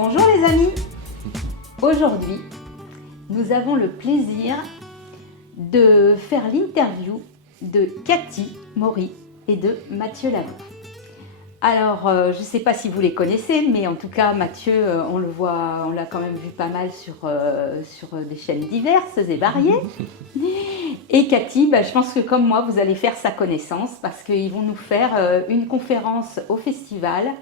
Bonjour les amis. Aujourd'hui, nous avons le plaisir de faire l'interview de Cathy Maury et de Mathieu Lavaux. Alors, je ne sais pas si vous les connaissez, mais en tout cas, Mathieu, on le voit, on l'a quand même vu pas mal sur des chaînes diverses et variées. Et Cathy, je pense que comme moi, vous allez faire sa connaissance parce qu'ils vont nous faire une conférence au festival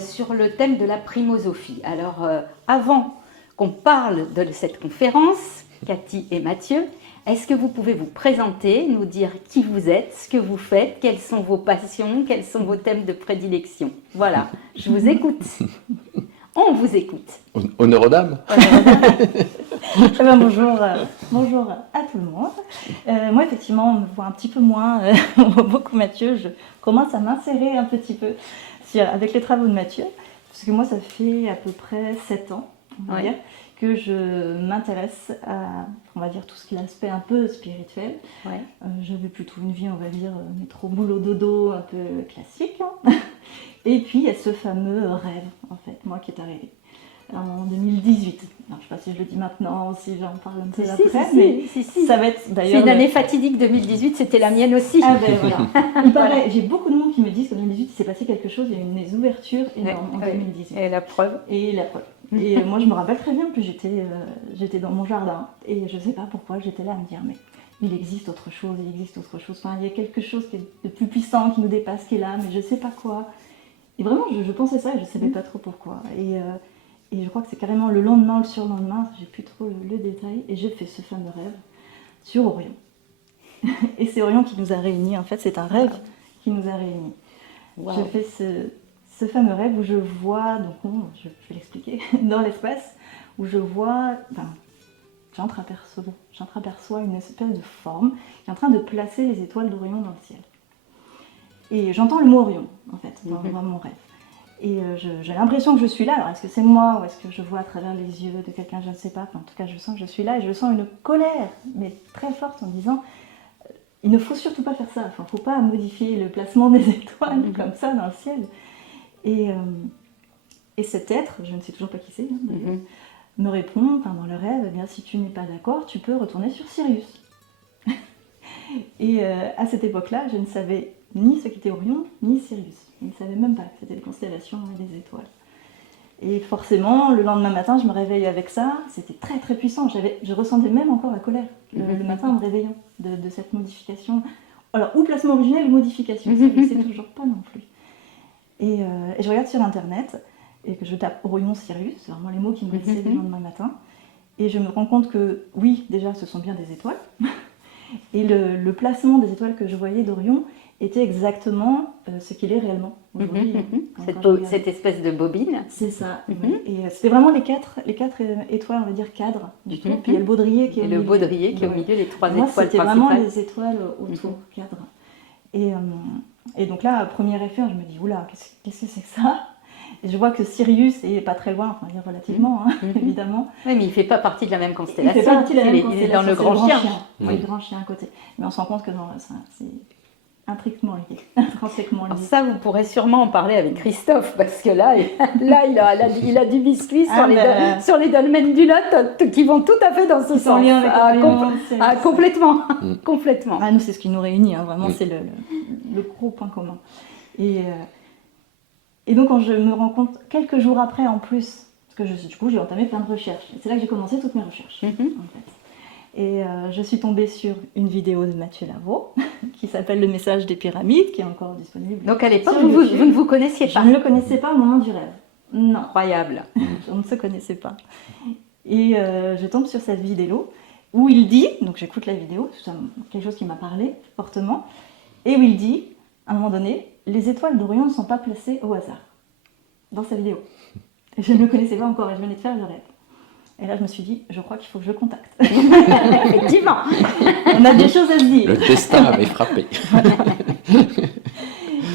sur le thème de la primosophie. Alors, avant qu'on parle de cette conférence, Cathy et Mathieu, est-ce que vous pouvez vous présenter, nous dire qui vous êtes, ce que vous faites, quelles sont vos passions, quels sont vos thèmes de prédilection? Voilà, je vous écoute. On vous écoute. Honneur aux dames. Bonjour à tout le monde. Moi, effectivement, on me voit un petit peu moins, on voit beaucoup Mathieu. Je commence à m'insérer un petit peu avec les travaux de Mathieu, parce que moi, ça fait à peu près 7 ans, on va dire, que je m'intéresse à, on va dire, tout ce qui est l'aspect un peu spirituel. Ouais. J'avais plutôt une vie, on va dire, métro, boulot, dodo, un peu classique. Et puis, il y a ce fameux rêve, en fait, moi, qui est arrivé en 2018. Alors, je ne sais pas si je le dis maintenant ou si j'en parle un peu après, mais ça va être d'ailleurs... C'est une année fatidique, 2018, c'était la mienne aussi. Ah ben voilà. Il paraît, j'ai beaucoup de monde qui me disent qu'en 2018, il s'est passé quelque chose, il y a eu des ouvertures énormes en 2018. Et la preuve. Et la preuve. Et moi, je me rappelle très bien que j'étais dans mon jardin et je ne sais pas pourquoi j'étais là à me dire, mais il existe autre chose, il existe autre chose. Enfin, il y a quelque chose qui est de plus puissant, qui nous dépasse, qui est là, mais je ne sais pas quoi. Et vraiment, je pensais ça et je ne savais pas trop pourquoi. Et je crois que c'est carrément le lendemain, le surlendemain, j'ai plus trop le détail, et j'ai fait ce fameux rêve sur Orion. Et c'est Orion qui nous a réunis, en fait, c'est un rêve qui nous a réunis. Wow. J'ai fait ce fameux rêve où je vois, donc je vais l'expliquer, dans l'espace, où je vois, j'entreaperçois une espèce de forme qui est en train de placer les étoiles d'Orion dans le ciel. Et j'entends le mot Orion, en fait, dans mon rêve. Et j'ai l'impression que je suis là. Alors, est-ce que c'est moi ou est-ce que je vois à travers les yeux de quelqu'un, je ne sais pas. Enfin, en tout cas, je sens que je suis là et je sens une colère, mais très forte, en disant il ne faut surtout pas faire ça. Enfin, il ne faut pas modifier le placement des étoiles comme ça dans le ciel. Et cet être, je ne sais toujours pas qui c'est, me répond dans le rêve, eh bien, si tu n'es pas d'accord, tu peux retourner sur Sirius. Et à cette époque-là, je ne savais ni ce qu'était Orion, ni Sirius. Je ne savais même pas que c'était des constellations et des étoiles. Et forcément, le lendemain matin, je me réveille avec ça. C'était très très puissant. Je ressentais même encore la colère le matin en me réveillant de cette modification. Alors, ou placement originel ou modification, ça, je ne sais toujours pas non plus. Et je regarde sur Internet et que je tape Orion Sirius, c'est vraiment les mots qui me disaient le lendemain matin. Et je me rends compte que, oui, déjà, ce sont bien des étoiles. Et le placement des étoiles que je voyais d'Orion était exactement ce qu'il est réellement aujourd'hui. Cette espèce de bobine. C'est ça. Et c'était vraiment les quatre étoiles, on va dire, cadres du tout. Puis il y a le baudrier qui est au milieu. Le baudrier qui est au milieu, les 3 étoiles c'était principales. vraiment les étoiles autour, cadres. Et donc là, premier effet, je me dis, oula, qu'est-ce que c'est que ça? Et je vois que Sirius est pas très loin, enfin relativement, évidemment. Oui, mais il ne fait pas partie de la même constellation. Il fait pas partie de la même constellation. Il est dans le grand chien. Oui, le grand chien à côté. Mais on se rend compte que c'est intrinsèquement lié. Alors ça, vous pourrez sûrement en parler avec Christophe, parce que là il a du biscuit sur les dolmens du Lot qui vont tout à fait dans ce sens. Complètement. Complètement. Nous, c'est ce qui nous réunit, vraiment, c'est le gros point commun. Et donc, quand je me rends compte, quelques jours après en plus, parce que du coup, j'ai entamé plein de recherches. Et c'est là que j'ai commencé toutes mes recherches, en fait. Et je suis tombée sur une vidéo de Mathieu Lavaux, qui s'appelle Le message des pyramides, qui est encore disponible. Donc à l'époque, vous ne vous connaissiez pas? Je ne le connaissais pas au moment du rêve. Non. Incroyable. On ne se connaissait pas. Et je tombe sur cette vidéo, où il dit, donc j'écoute la vidéo, c'est quelque chose qui m'a parlé fortement, et où il dit, à un moment donné, les étoiles d'Orion ne sont pas placées au hasard, dans sa vidéo. Et je ne le connaissais pas encore, et je venais de faire le rêve. Et là, je me suis dit, je crois qu'il faut que je le contacte. Effectivement. On a des choses à se dire. Le destin avait frappé.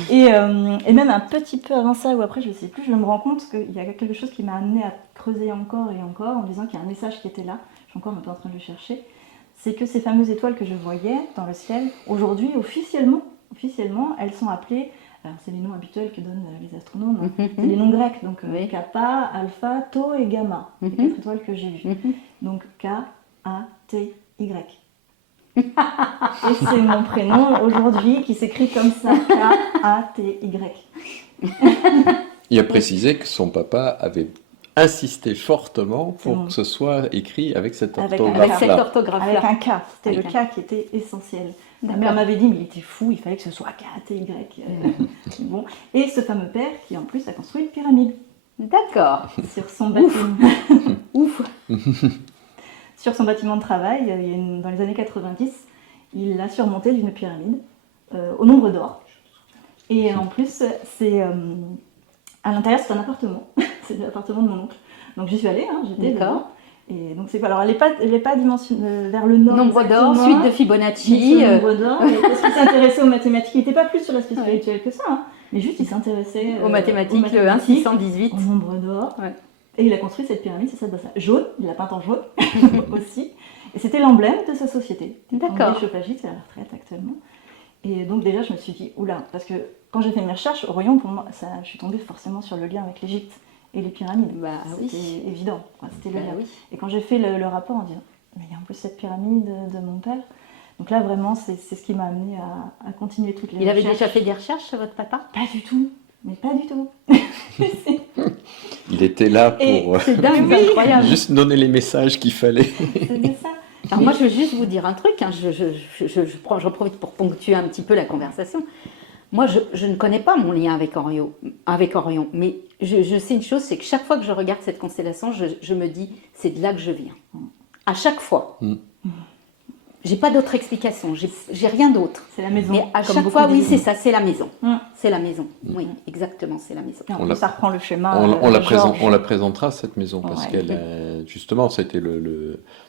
Et même un petit peu avant ça, ou après, je ne sais plus, je me rends compte qu'il y a quelque chose qui m'a amené à creuser encore et encore, en disant qu'il y a un message qui était là, je suis encore un peu en train de le chercher, c'est que ces fameuses étoiles que je voyais dans le ciel, aujourd'hui, officiellement, elles sont appelées Alors, c'est les noms habituels que donnent les astronomes. Hein. Mhm. C'est les noms grecs, donc Oui. Kappa, Alpha, Tau et Gamma. Les Mhm. 4 étoiles que j'ai vues. Mhm. Donc K-A-T-Y. Et c'est mon prénom aujourd'hui qui s'écrit comme ça, K-A-T-Y. Il a précisé que son papa avait insisté fortement C'est pour bon. que ce soit écrit avec cette Avec un- Avec cette orthographe-là. Avec orthographe-là. un K, c'était Avec le K qui était essentiel. Ma D'accord. mère m'avait dit, mais il était fou, il fallait que ce soit K-A-T-Y. Bon. Et ce fameux père qui en plus a construit une pyramide D'accord. sur son bâtiment. Ouf. Sur son bâtiment de travail, dans les années 90, il a surmonté une pyramide au nombre d'or. Et en plus, c'est à l'intérieur, c'est un appartement. C'est l'appartement de mon oncle. Donc j'y suis allée, hein, j'étais D'accord. dedans. Et donc c'est quoi? Alors elle n'est pas dimensionnée vers le nord. Nombre d'or, exactement, suite de mais Fibonacci. sur le nombre d'or. Et parce qu'il s'intéressait aux mathématiques, il n'était pas plus sur l'aspect spirituel que ça, hein, mais juste il s'intéressait Aux mathématiques, le 1, 618. au nombre d'or. Ouais. Et il a construit cette pyramide, c'est ça, jaune, il l'a peinte en jaune aussi. Et c'était l'emblème de sa société. D'accord. André Chopagite, c'est à la retraite actuellement. Et donc déjà, je me suis dit, oula, parce que quand j'ai fait mes recherches, Orion, pour moi, je suis tombée forcément sur le lien avec l'Égypte et les pyramides. Bah C'était oui. évident, quoi, c'était le Bah lien. oui. Et quand j'ai fait le rapport en disant, mais il y a en plus cette pyramide de mon père. Donc là, vraiment, c'est ce qui m'a amené à continuer toutes les Il avait recherches. déjà fait des recherches, votre papa? Pas du tout, mais pas du tout. Il était là Et pour C'est dingue, c'est incroyable. juste donner les messages qu'il fallait. C'était ça. Alors moi, je veux juste vous dire un truc, hein, j'en profite pour ponctuer un petit peu la conversation. Moi, je ne connais pas mon lien avec Orion, mais je sais une chose, c'est que chaque fois que je regarde cette constellation, je me dis, c'est de là que je viens. À chaque fois. Mm. J'ai pas d'autre explication, j'ai rien d'autre. C'est la maison. Mais à comme chaque beaucoup fois, oui, disent. c'est ça, c'est la maison. Mm. C'est la maison, oui, exactement, c'est la maison. Et en On plus, l'a- ça reprend le schéma. On la Georges. on la présentera, cette maison, parce Ouais. qu'elle, justement, ça a été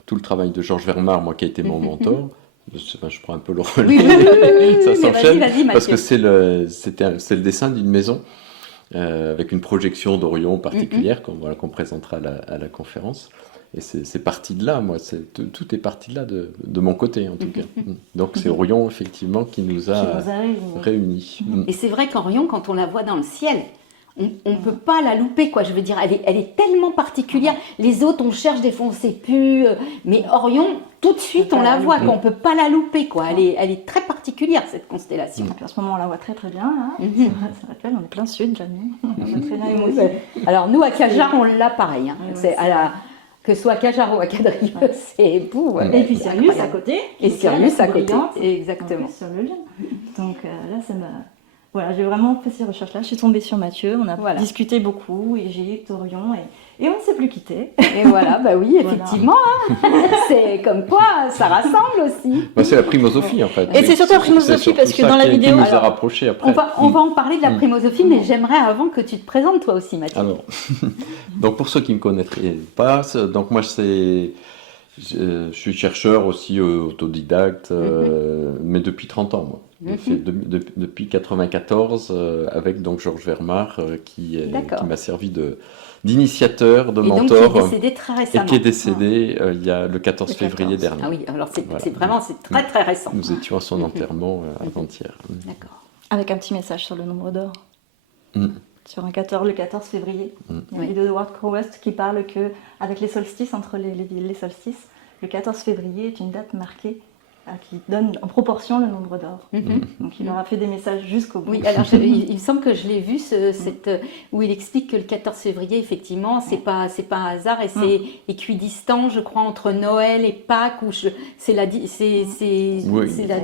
tout le travail de Georges Vermar, moi qui a été mon mentor. Je prends un peu le relais, Oui, oui, oui, oui, ça mais s'enchaîne, vas-y, parce que Mathieu. c'est le dessin d'une maison avec une projection d'Orion particulière, qu'on présentera à la conférence. Et c'est parti de là, moi, tout est parti de là, de mon côté en tout cas. Donc c'est Orion, effectivement, qui nous Qui a nous arrive. réunis. Et c'est vrai qu'Orion, quand on la voit dans le ciel, on ne peut pas la louper, quoi. Je veux dire, elle est tellement particulière. Les autres, on cherche, des fois, on ne sait plus. Mais Orion, tout de suite, on la voit, quoi. On ne peut pas la louper, quoi. Elle est très particulière, cette constellation. Et puis en ce moment, on la voit très très bien. Hein. Mhm. Ça rappelle, on est plein sud, Jamie. On la voit très bien. Et moi aussi. Alors, nous, à Cajar, on l'a pareil. Hein. Ouais, C'est ouais, que ce soit à Cajar ou à Cadrieux, c'est beau. Et puis Sirius à côté. Et Sirius à côté, brillante, exactement. en plus, sur le lien. Donc là, ça m'a. Voilà, j'ai vraiment fait ces recherches-là. Je suis tombée sur Mathieu, on a Voilà. discuté beaucoup, Égypte, Orion, et on ne s'est plus quitté. Et voilà, bah oui, Voilà. effectivement. Hein. C'est comme quoi, ça rassemble aussi. Bah, c'est la primosophie, en fait. Et c'est surtout la primosophie, C'est surtout parce que ça dans la qui vidéo- nous a Alors, rapprochés après. On va en parler de la primosophie, mais j'aimerais avant que tu te présentes toi aussi, Mathieu. Alors, donc pour ceux qui ne me connaîtraient pas, donc moi je suis chercheur aussi autodidacte, mais depuis 30 ans moi. J'ai fait depuis 94 avec donc Georges Vermar qui D'accord. m'a servi d'initiateur, de Et donc, mentor, qui est décédé très et récemment. qui est décédé il y a le 14 Le février 14. dernier. Ah oui, alors c'est Voilà. vraiment, c'est très très récent. Nous étions à son enterrement avant-hier. D'accord. Avec un petit message sur le nombre d'or. Mm. Sur le 14 février. Il y a une Oui. vidéo de Ward Crowest qui parle que avec les solstices, entre les solstices, le 14 février est une date marquée qui donne en proportion le nombre d'or. Mhm. Donc il leur a fait des messages jusqu'au bout. Oui, alors il me semble que je l'ai vu, où il explique que le 14 février, effectivement, c'est pas un hasard et c'est équidistant, je crois, entre Noël et Pâques, c'est la. Oui. C'est la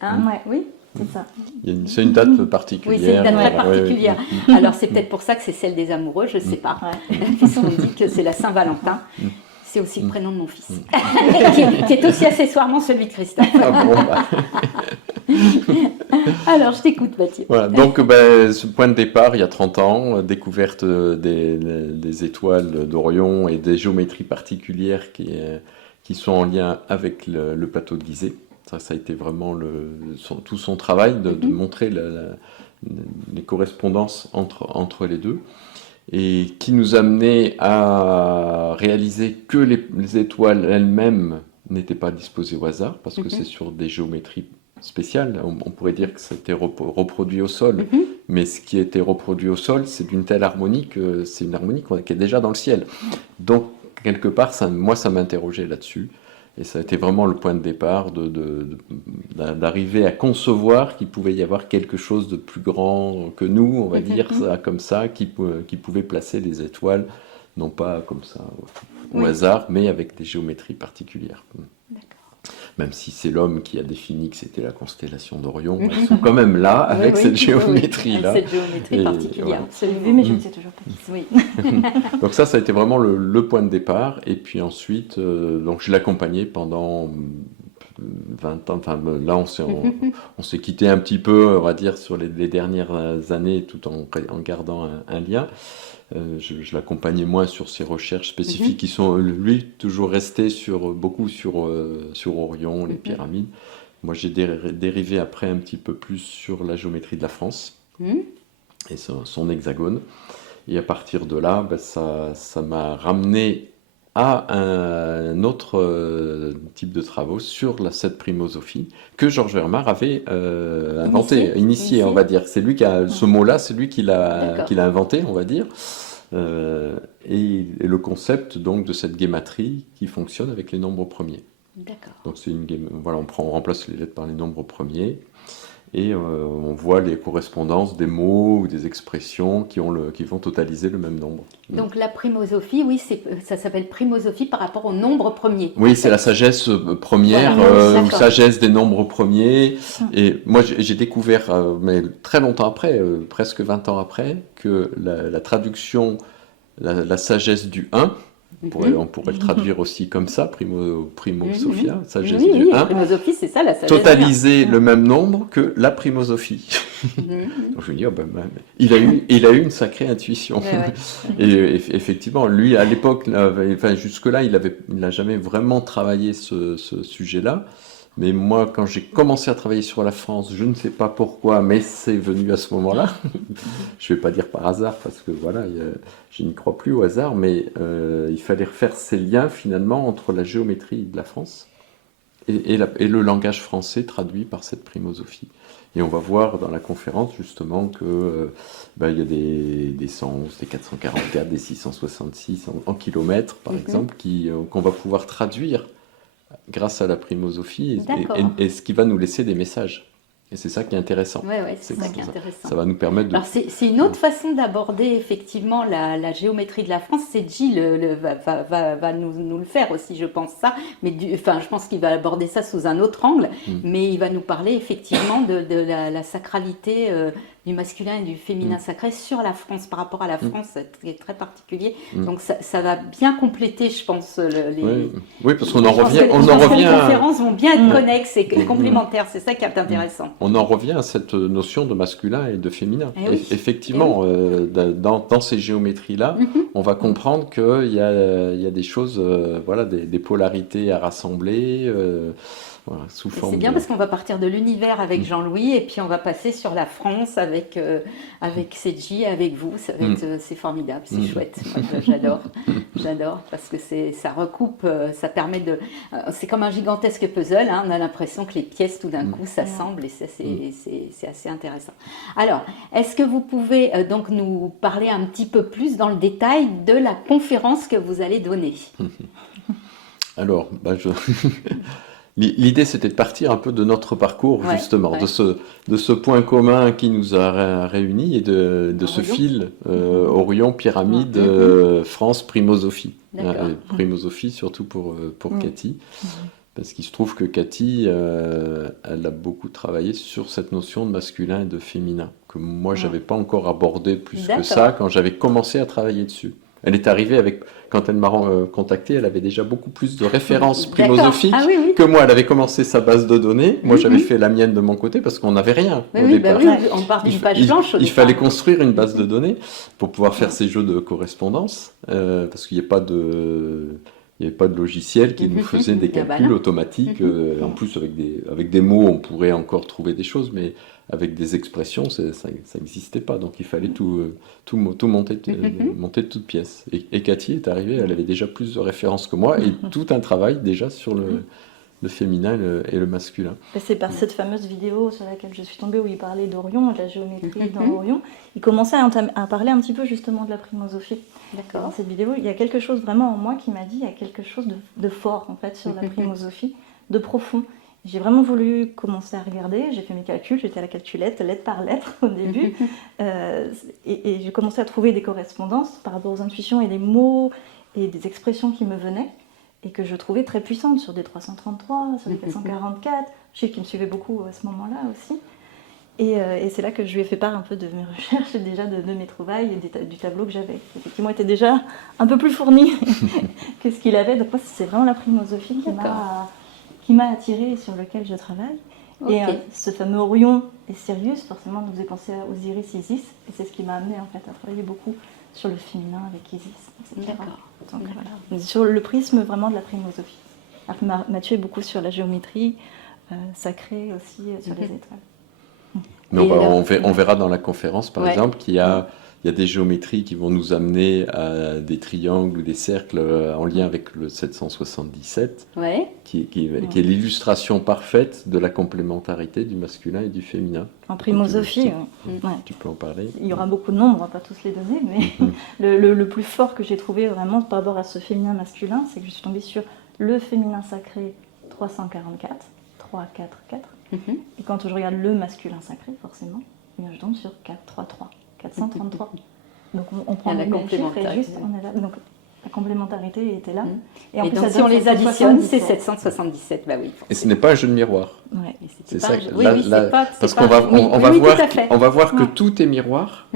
hein, Ouais. oui. C'est ça. C'est une date particulière. Oui, c'est une date très voilà, ouais, particulière. ouais. Alors c'est peut-être pour ça que c'est celle des amoureux, je sais pas. Ouais. Puisqu'on dit que c'est la Saint-Valentin. C'est aussi le prénom de mon fils, qui est aussi accessoirement celui de Christophe. Ah bon, bah. Alors, je t'écoute, Mathieu. Voilà, donc ce point de départ, il y a 30 ans, découverte des étoiles d'Orion et des géométries particulières qui sont en lien avec le plateau de Gizeh. Ça a été vraiment tout son travail de montrer les correspondances entre les deux, et qui nous amenait à réaliser que les étoiles elles-mêmes n'étaient pas disposées au hasard, parce que c'est sur des géométries spécial. On pourrait dire que c'était reproduit au sol, mais ce qui a été reproduit au sol, c'est d'une telle harmonie que c'est une harmonie qui est déjà dans le ciel. Donc, quelque part, moi, ça m'interrogeait là-dessus. Et ça a été vraiment le point de départ d'arriver à concevoir qu'il pouvait y avoir quelque chose de plus grand que nous, on va dire ça comme ça, qui pouvait placer les étoiles, non pas comme ça au hasard, mais avec des géométries particulières. D'accord. Même si c'est l'homme qui a défini que c'était la constellation d'Orion, elles sont quand même là avec cette géométrie-là. Avec cette géométrie particulière. Je l'ai vu, mais je ne sais toujours pas. Oui. Donc ça a été vraiment le point de départ. Et puis ensuite, donc je l'accompagnais pendant 20 ans. Enfin, là, on s'est quitté un petit peu, on va dire, sur les dernières années, tout en gardant un lien. Je l'accompagnais moins sur ses recherches spécifiques qui sont, lui, toujours restés beaucoup sur Orion, les pyramides. Moi, j'ai dérivé après un petit peu plus sur la géométrie de la France et son hexagone. Et à partir de là, ça m'a ramené à un autre type de travaux sur cette primosophie que Georges Vermar avait initié, on va dire. C'est lui qui a ce mot-là, c'est lui qui l'a inventé, on va dire. Et le concept donc de cette guématrie qui fonctionne avec les nombres premiers. D'accord. Donc c'est on remplace les lettres par les nombres premiers. Et on voit les correspondances des mots ou des expressions qui vont totaliser le même nombre. Donc la primosophie, oui, ça s'appelle primosophie par rapport au nombre premier. Oui, c'est la sagesse première, ou sagesse des nombres premiers. Et moi, j'ai découvert, mais très longtemps après, presque 20 ans après, que la traduction, la sagesse du 1, on pourrait le traduire aussi comme ça, primo sophia, sagesse du 1. Primosophie, c'est ça la sagesse. Totaliser le même nombre que la primosophie. Donc je me dis, il a eu une sacrée intuition. Et effectivement, lui, à l'époque, jusque-là, il n'a jamais vraiment travaillé ce sujet-là. Mais moi, quand j'ai commencé à travailler sur la France, je ne sais pas pourquoi, mais c'est venu à ce moment-là. Je ne vais pas dire par hasard, parce que voilà, je n'y crois plus au hasard, mais il fallait refaire ces liens finalement entre la géométrie de la France et le langage français traduit par cette primosophie. Et on va voir dans la conférence justement que il y a des 111, des 444, des 666 en kilomètres par exemple, qu'on va pouvoir traduire grâce à la primosophie et ce qui va nous laisser des messages. Et c'est ça qui est intéressant. Oui, c'est ça qui est intéressant. Ça va nous permettre de... Alors c'est une autre façon d'aborder effectivement la géométrie de la France. C'est Gilles va nous le faire aussi, je pense ça. Mais je pense qu'il va aborder ça sous un autre angle. Mais il va nous parler effectivement de la sacralité du masculin et du féminin sacré sur la France, par rapport à la France, qui est très particulier. Donc ça va bien compléter, je pense, Oui, parce qu'on en revient... Les conférences vont bien être connexes et complémentaires. C'est ça qui est intéressant. On en revient à cette notion de masculin et de féminin. Effectivement, dans ces géométries-là, on va comprendre qu'il y a des choses, des polarités à rassembler, sous forme. C'est bien parce qu'on va partir de l'univers avec Jean-Louis et puis on va passer sur la France avec Seji, avec vous. C'est formidable, c'est chouette. Moi, j'adore parce que ça recoupe, ça permet de. C'est comme un gigantesque puzzle. On a l'impression que les pièces tout d'un coup s'assemblent et c'est assez intéressant. Alors, est-ce que vous pouvez donc nous parler un petit peu plus dans le détail de la conférence que vous allez donner? Alors, l'idée, c'était de partir un peu de notre parcours, justement, de ce point commun qui nous a réunis et de ce fil Orion, pyramide, France, primosophie. Primosophie, surtout pour Cathy. Parce qu'il se trouve que Cathy, elle a beaucoup travaillé sur cette notion de masculin et de féminin, que moi, je n'avais pas encore abordé plus que ça quand j'avais commencé à travailler dessus. Elle est arrivée quand elle m'a contacté, elle avait déjà beaucoup plus de références primosophiques que moi. Elle avait commencé sa base de données. Moi, j'avais fait la mienne de mon côté parce qu'on n'avait rien au départ. On part d'une page blanche. Il fallait construire une base de données pour pouvoir faire ces jeux de correspondance parce qu'il n'y avait pas de logiciel qui nous faisait des calculs automatiques. En plus, avec des mots, on pourrait encore trouver des choses, mais avec des expressions, ça n'existait pas. Donc, il fallait tout monter de toutes pièces. Et Cathy est arrivée, elle avait déjà plus de références que moi et tout un travail déjà sur le féminin et le masculin. C'est par cette fameuse vidéo sur laquelle je suis tombée où il parlait d'Orion, de la géométrie dans Orion. Il commençait à parler un petit peu justement de la primosophie. D'accord. Dans cette vidéo, il y a quelque chose vraiment en moi qui m'a dit, il y a quelque chose de fort en fait sur la primosophie, de profond. J'ai vraiment voulu commencer à regarder, j'ai fait mes calculs, j'étais à la calculette, lettre par lettre au début, et j'ai commencé à trouver des correspondances par rapport aux intuitions et des mots et des expressions qui me venaient, et que je trouvais très puissantes sur des 333, sur des 444, je sais qu'il me suivait beaucoup à ce moment-là aussi. Et c'est là que je lui ai fait part un peu de mes recherches, et déjà de mes trouvailles et du tableau que j'avais, qui effectivement était déjà un peu plus fourni que ce qu'il avait. Donc moi, c'est vraiment la primosophie qui m'a attirée et sur lequel je travaille. Okay. Et ce fameux Orion et Sirius, forcément, nous faisait penser à Osiris, Isis, et c'est ce qui m'a amené en fait à travailler beaucoup sur le féminin avec Isis, etc. D'accord. Donc, voilà. Mais sur le prisme vraiment de la primosophie. Alors, Mathieu est beaucoup sur la géométrie sacrée aussi, sur les étoiles. Mais on verra dans la conférence, par exemple, qu'il y a des géométries qui vont nous amener à des triangles ou des cercles en lien avec le 777, qui est l'illustration parfaite de la complémentarité du masculin et du féminin. En primosophie, tu peux en parler. Il y aura beaucoup de nombres, on ne va pas tous les donner, mais le plus fort que j'ai trouvé vraiment par rapport à ce féminin-masculin, c'est que je suis tombée sur le féminin sacré 344, 344. Et quand je regarde le masculin sacré, forcément, je tombe sur 433, 433. Donc on prend les mêmes chiffres et juste on est là. Donc la complementarité était là. Et en plus, donc si on les additionne, c'est 777. Bah oui. Et ce n'est pas un jeu de miroir. Ouais. C'est ça. Parce qu'on va voir que tout est miroir.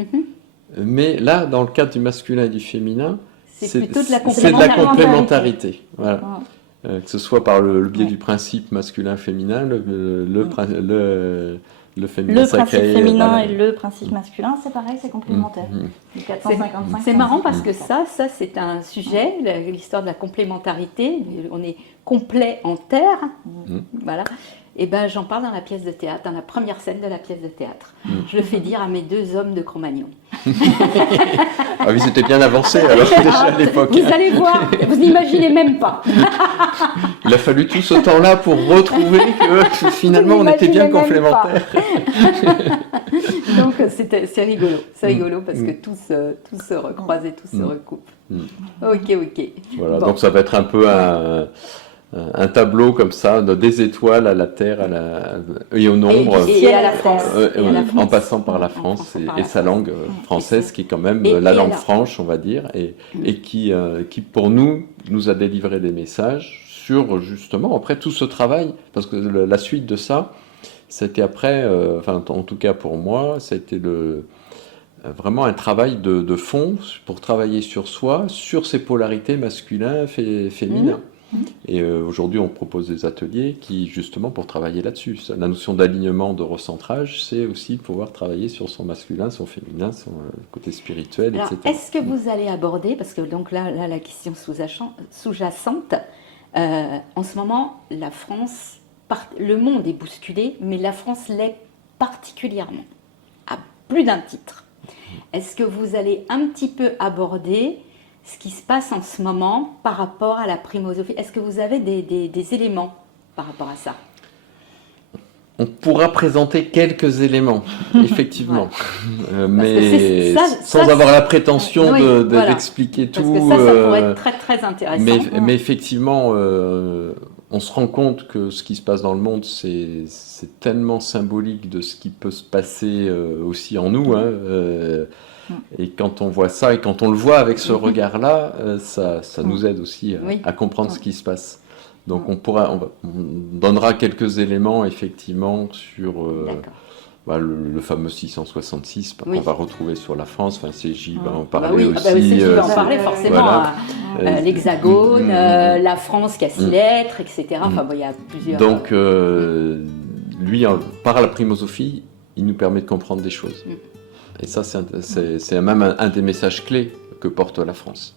Mais là, dans le cadre du masculin et du féminin, c'est de la complémentarité. Voilà. Que ce soit par le biais du principe masculin-féminin, le féminin sacré. Le principe féminin et le principe masculin, c'est pareil, c'est complémentaire. C'est marrant parce que ça c'est un sujet, l'histoire de la complémentarité. On est complet en terre, voilà. Et ben j'en parle dans la pièce de théâtre, dans la première scène de la pièce de théâtre. Je le fais dire à mes 2 hommes de Cro-Magnon. Ah oui, c'était bien avancé alors déjà à l'époque. Vous allez voir, vous n'imaginez même pas. Il a fallu tout ce temps-là pour retrouver que finalement on était bien complémentaires. Donc c'est rigolo parce que tout se recroise et tout se recoupe. Ok. Voilà, donc ça va être un peu un tableau comme ça, des étoiles à la Terre et au nombre, et à la France. En passant par la France et sa langue française qui est quand même la langue franche, on va dire, et qui pour nous a délivré des messages sur justement après tout ce travail, parce que la suite de ça, c'était après, en tout cas pour moi, c'était vraiment un travail de fond pour travailler sur soi, sur ses polarités masculines, féminines. Et aujourd'hui, on propose des ateliers qui, justement, pour travailler là-dessus. La notion d'alignement, de recentrage, c'est aussi pouvoir travailler sur son masculin, son féminin, son côté spirituel, alors, etc. Est-ce que vous allez aborder, parce que donc là la question sous-jacente, en ce moment, la France, le monde est bousculé, mais la France l'est particulièrement, à plus d'un titre. Est-ce que vous allez un petit peu aborder ce qui se passe en ce moment par rapport à la primosophie? Est-ce que vous avez des éléments par rapport à ça? On pourra présenter quelques éléments, effectivement, mais sans avoir la prétention d'expliquer tout. Parce que ça pourrait être très très intéressant. Mais effectivement, on se rend compte que ce qui se passe dans le monde, c'est tellement symbolique de ce qui peut se passer aussi en nous. Et quand on voit ça et quand on le voit avec ce regard-là, ça nous aide aussi à comprendre ce qui se passe. Donc on donnera quelques éléments effectivement sur le fameux 666 qu'on va retrouver sur la France. Enfin, CJ va en parler aussi. CJ va en parler forcément. Voilà. L'Hexagone, la France qui a 6 lettres, etc. Enfin, il y a plusieurs. Donc lui, par la primosophie, il nous permet de comprendre des choses. Et ça, c'est même un des messages clés que porte la France.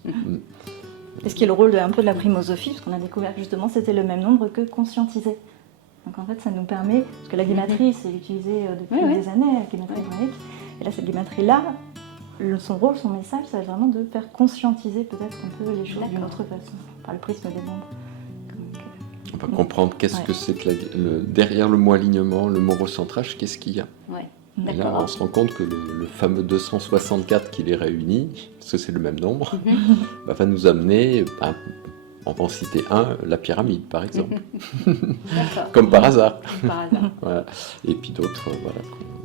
Et ce qui est le rôle un peu de la primosophie, parce qu'on a découvert que justement c'était le même nombre que conscientiser. Donc en fait, ça nous permet, parce que la guématrie, c'est utilisé depuis des années, la guématrie hébraïque, et là, cette guématrie-là, son rôle, son message, c'est vraiment de faire conscientiser peut-être un peu les choses d'une autre façon, par le prisme des nombres. On va comprendre qu'est-ce que c'est que derrière le mot alignement, le mot recentrage, qu'est-ce qu'il y a. Ouais. Et là, on se rend compte que le fameux 264 qui les réunit, parce que c'est le même nombre, va nous amener, on va en citer un, la pyramide par exemple, comme par hasard. Voilà. Et puis d'autres, voilà,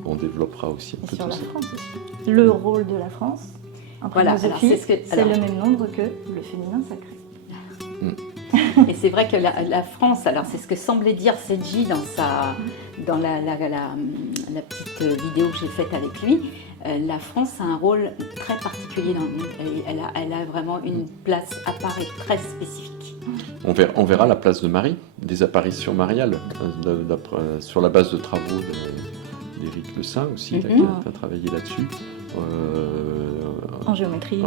on développera aussi un peu sur tout la ça. France aussi. Le rôle de la France, en philosophie, c'est le même nombre que le féminin sacré. Et c'est vrai que la France, alors c'est ce que semblait dire Seji dans la petite vidéo que j'ai faite avec lui, la France a un rôle très particulier dans le monde. Elle a vraiment une place à part et très spécifique. On verra la place de Marie, des apparitions mariales, sur la base de travaux d'Éric Le Saint aussi, qui a travaillé là-dessus. En géométrie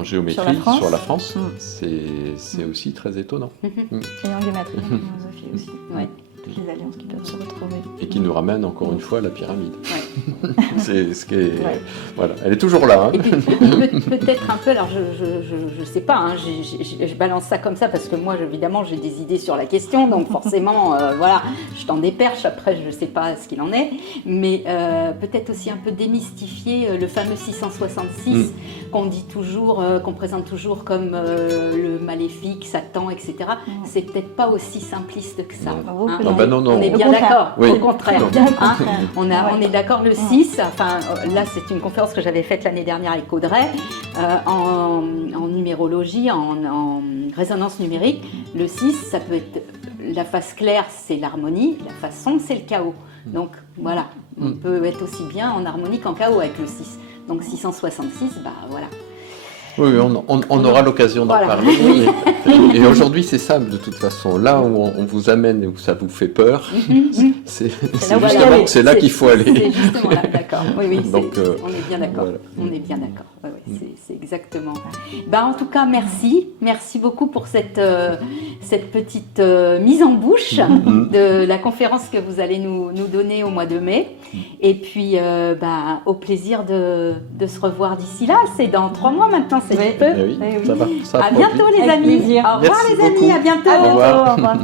sur la France, c'est aussi très étonnant. Et en géométrie, en philosophie aussi. Ouais. Toutes les alliances qui peuvent se retrouver. Et qui nous ramène encore une fois à la pyramide. Ouais. C'est ce qui est... Voilà, elle est toujours là. Hein. Et puis, peut-être un peu, alors je sais pas, hein, je balance ça comme ça parce que moi, évidemment, j'ai des idées sur la question, donc forcément, voilà, je t'en déperche, après, je sais pas ce qu'il en est, mais peut-être aussi un peu démystifier le fameux 666 qu'on dit toujours, qu'on présente toujours comme le maléfique, Satan, etc. C'est peut-être pas aussi simpliste que ça. Non. On est bien d'accord, oui. au contraire. Hein, on est d'accord, le 6, enfin là c'est une conférence que j'avais faite l'année dernière avec Audrey, en numérologie, en résonance numérique. Le 6, ça peut être, la face claire c'est l'harmonie, la face sombre c'est le chaos. Donc voilà, on peut être aussi bien en harmonie qu'en chaos avec le 6. Donc 666, bah voilà. Oui, on aura l'occasion d'en parler. Et aujourd'hui, c'est ça, de toute façon. Là où on vous amène et où ça vous fait peur, c'est là qu'il faut aller. C'est justement là, d'accord. Oui, donc, on est bien d'accord. Voilà. On est bien d'accord. C'est exactement. En tout cas, merci. Merci beaucoup pour cette petite mise en bouche de la conférence que vous allez nous donner au mois de mai. Et puis, au plaisir de se revoir d'ici là. C'est dans 3 mois maintenant, c'est un peu. Oui, ça va. À bientôt les amis. Au revoir les amis, à bientôt. Au revoir. Au revoir.